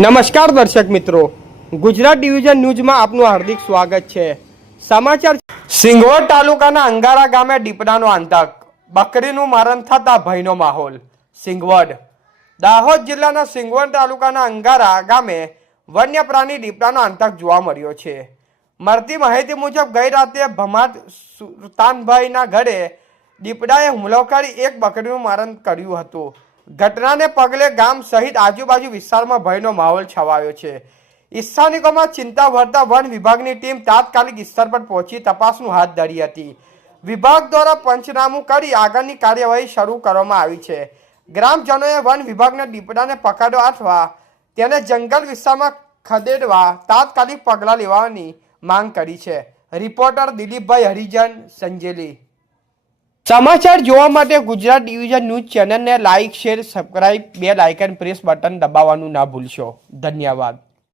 નમસ્કાર દર્શક મિત્રો, ગુજરાત ડિવિઝન ન્યૂઝમાં આપનું હાર્દિક સ્વાગત છે। સમાચાર। સિંગવડ તાલુકાના અંગારા ગામે દીપડાનો આતંક, બકરીનું મારણ થતા ભયનો માહોલ। સિંગવડ દાહોદ જિલ્લાના સિંગવડ તાલુકાના અંગારા ગામે વન્ય પ્રાણી દીપડાનો આતંક જોવા મળ્યો છે। મળતી માહિતી મુજબ ગઈ રાતે ભમાટ સુલતાનભાઈના ઘરે દીપડાએ હુમલો કરી એક બકરીનું મારણ કર્યું હતું। ઘટનાને પગલે ગામ સહિત આજુબાજુ વિસ્તારમાં ભયનો માહોલ છવાયો છે। સ્થાનિકોમાં ચિંતા વધતા વન વિભાગની ટીમ તાત્કાલિક સ્થળ પર પહોંચી તપાસનું હાથ ધરી હતી। વિભાગ દ્વારા પંચનામું કરી આગળની કાર્યવાહી શરૂ કરવામાં આવી છે। ગ્રામજનોએ વન વિભાગના દીપડાને પકડવા અથવા તેને જંગલ વિસ્તારમાં ખદેડવા તાત્કાલિક પગલાં લેવાની માંગ કરી છે। રિપોર્ટર દિલીપભાઈ હરિજન, સંજેલી। સમાચાર જોવા માટે ગુજરાત ડિવિઝન ન્યૂઝ ચેનલને like, share, subscribe, bell icon press button દબાવવાનું ના ભૂલશો। ધન્યવાદ।